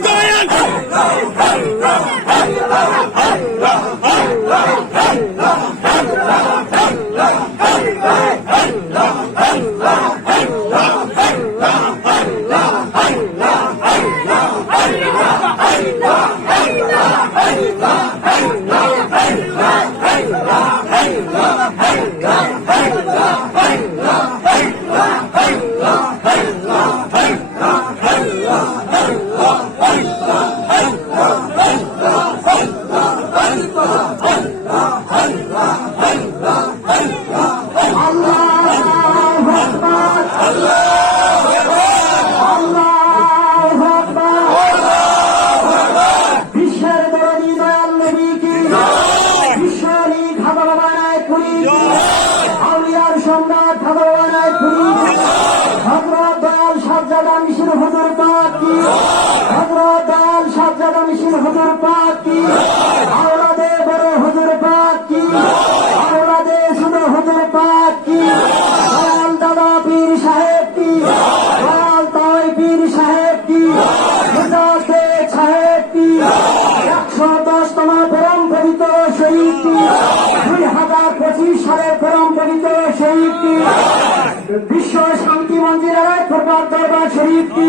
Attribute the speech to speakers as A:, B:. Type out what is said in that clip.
A: going up. হুজুর পাকি হজরত দয়াল সাজ্জাদ মিশির হুজুর পাকি শহীদটি দুই হাজার পঁচিশ সালের প্রথম পঠিত শহীদটি বিশ্ব শান্তি মন্দিরের ফুটবল দরবার শহীদটি